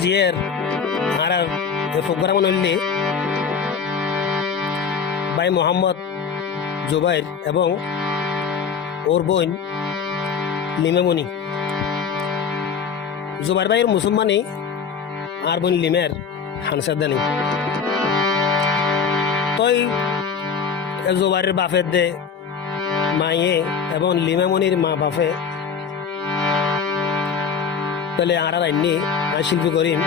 আজিয়ের আর programme নইলে ভাই মোহাম্মদ জুবাইর এবং ওর বোন লিমেমণি। জুবাইর ভাইয়ের মুসলমানি আর বোন লিমের হানসাদানি। তই জুবাইরের বাপের দে, মায়ে এবং লিমেমণির মা বাপে তাহলে আর আর আইনি শিল্পী করিম।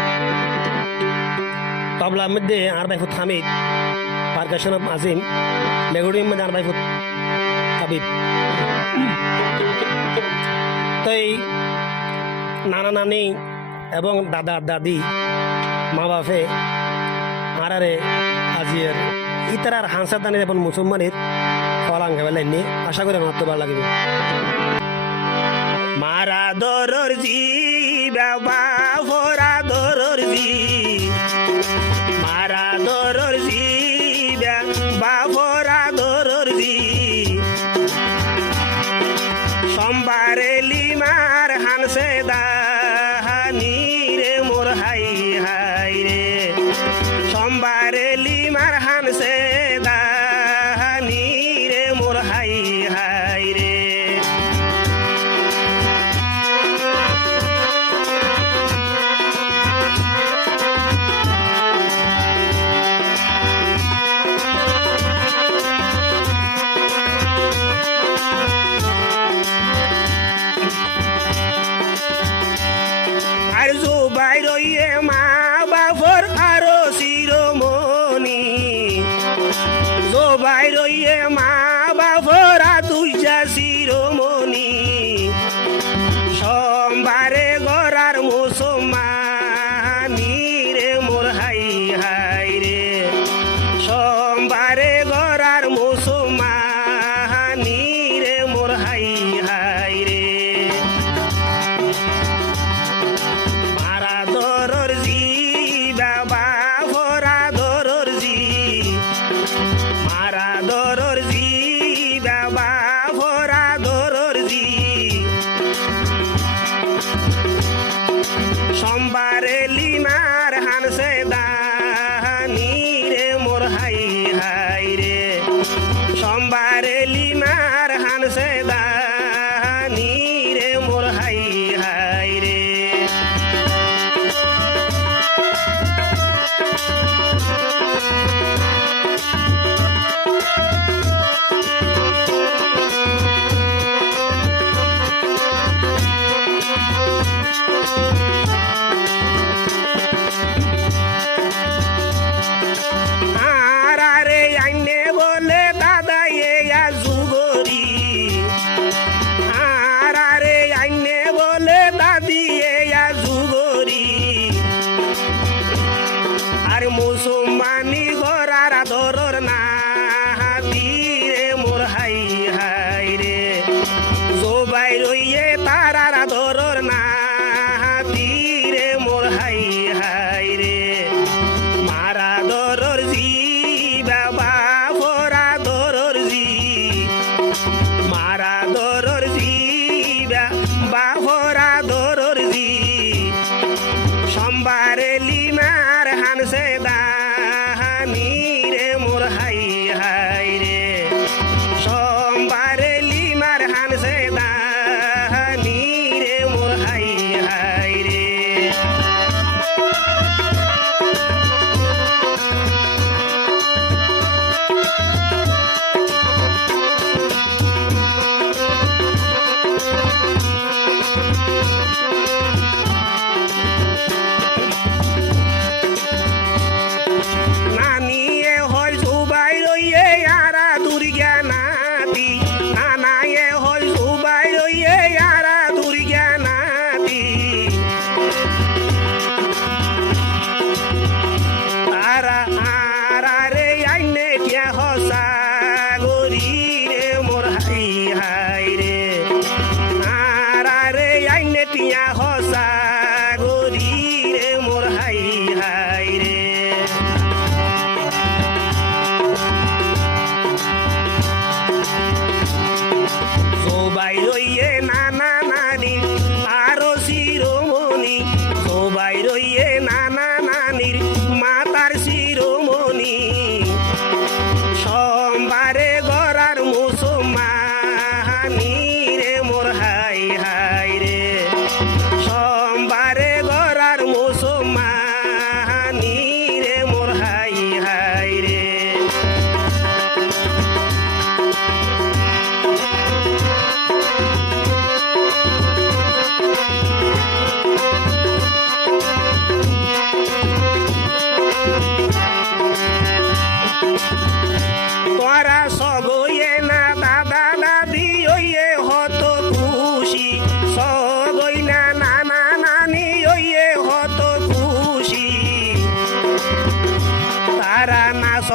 তবলার মধ্যে আর ভাইফুত হামিদ পার্কাশন অফ আজিম মেগুড়ির মধ্যে আর ভাইফুত হাবিব। তাই নানা নানি এবং দাদা দাদি মা বাপে আরারে আজিয়ার ইতারার হাঁসার দানি এখন মুসলমানের ফলাঙ্গ বেলাইনি আশা করি আমার তো ভালো লাগবে। মারা দরজি Bye bye.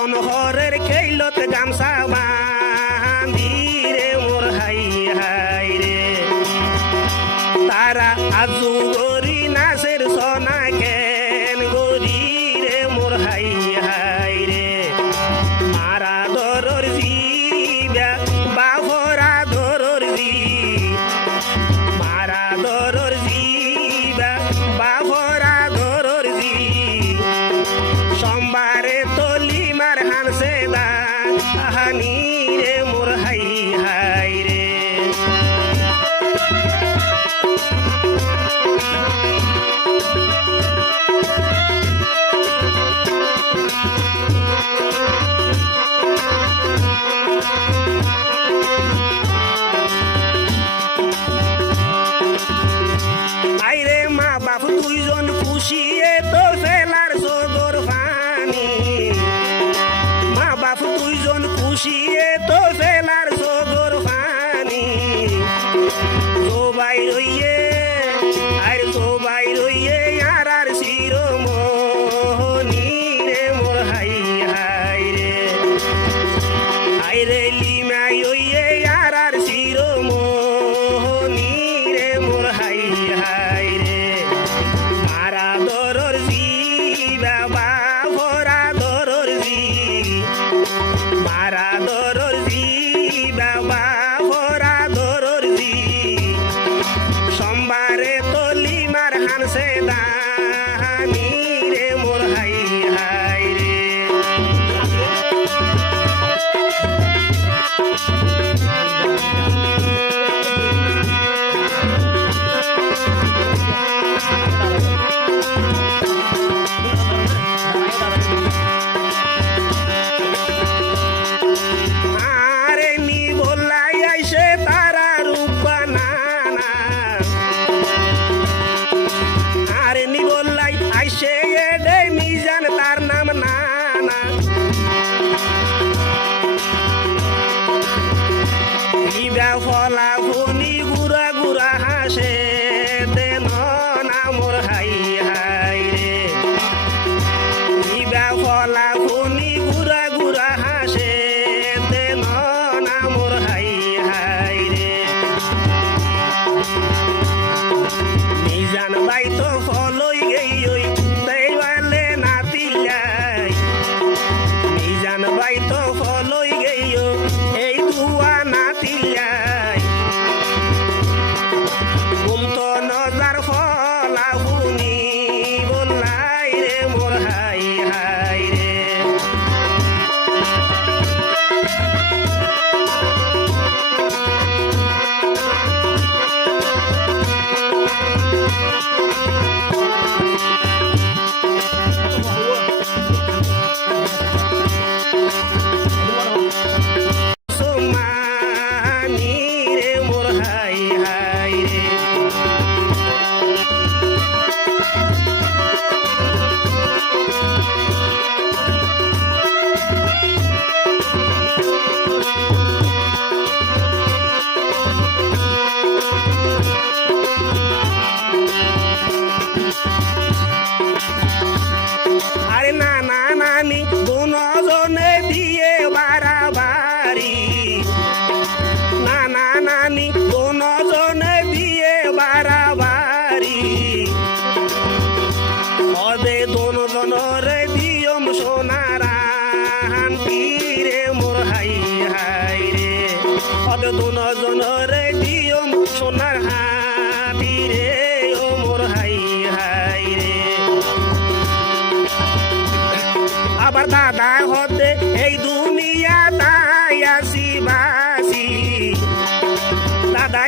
এখন হরের খেলত গামছা shake.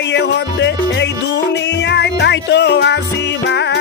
দাদাই হতে এই দুনিয়ায় তাই তো আসি বাসি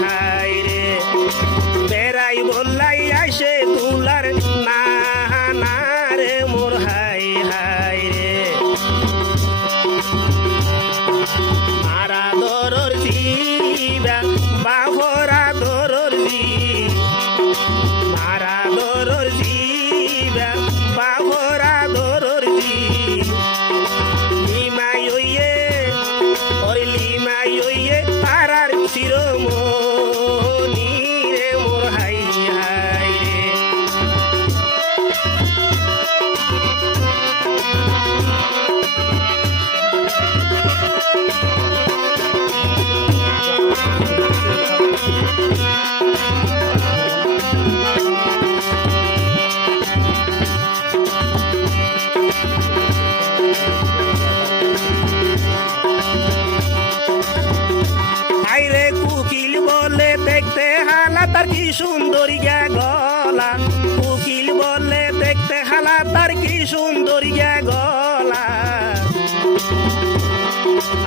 high.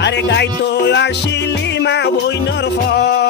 আরে গাইতো আসিলি মা বইনর ফল।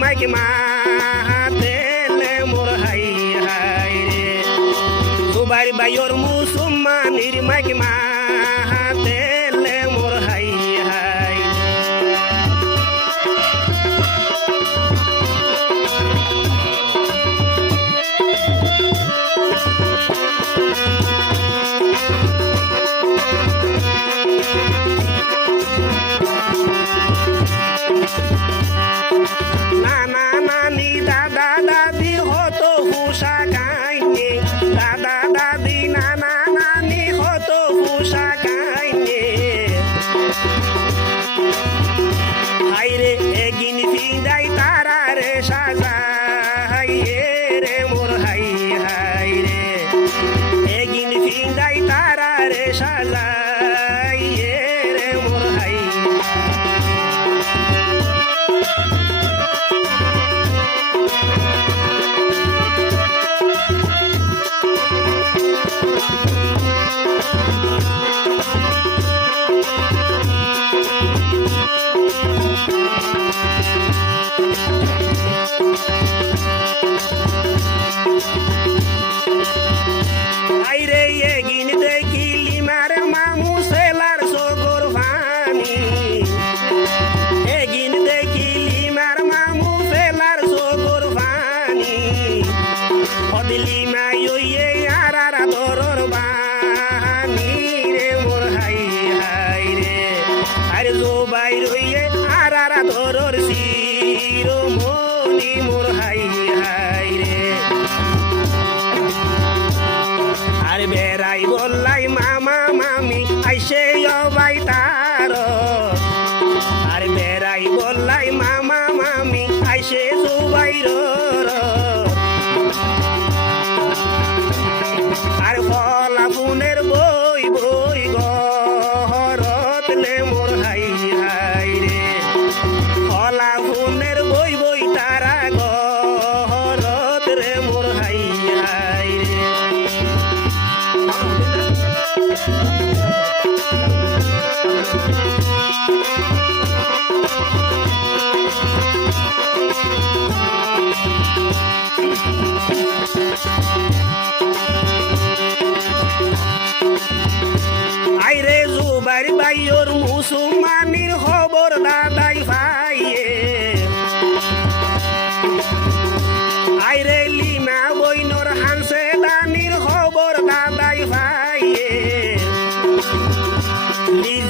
মাইকে মাতে মোর হাই হাই রে। দুবার বাইর মুসুমানির মাইকে মা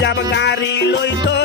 লিজাব গাড়ি লই তো